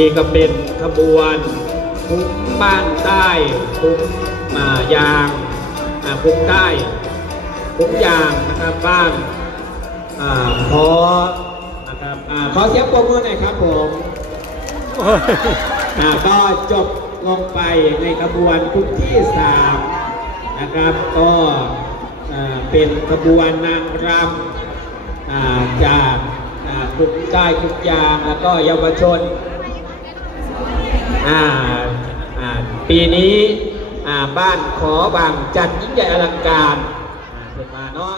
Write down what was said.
นี้ก็เป็นขบวนคุ้มบ้านใต้คุ้มยางคุ้มใต้คุ้มยางนะครับบ้านขอนะครับขอเสียงปรบมือหน่อยครับผมก็จบลงไปในขบวนกลุ่มที่3นะครับก็เป็นขบวนนางรำจากกลุ่มใต้กลุ่มยางแล้วก็เยาวชนปีนี้บ้านขอบางจัดยิ่งใหญ่อลังการเป็นมาเนาะ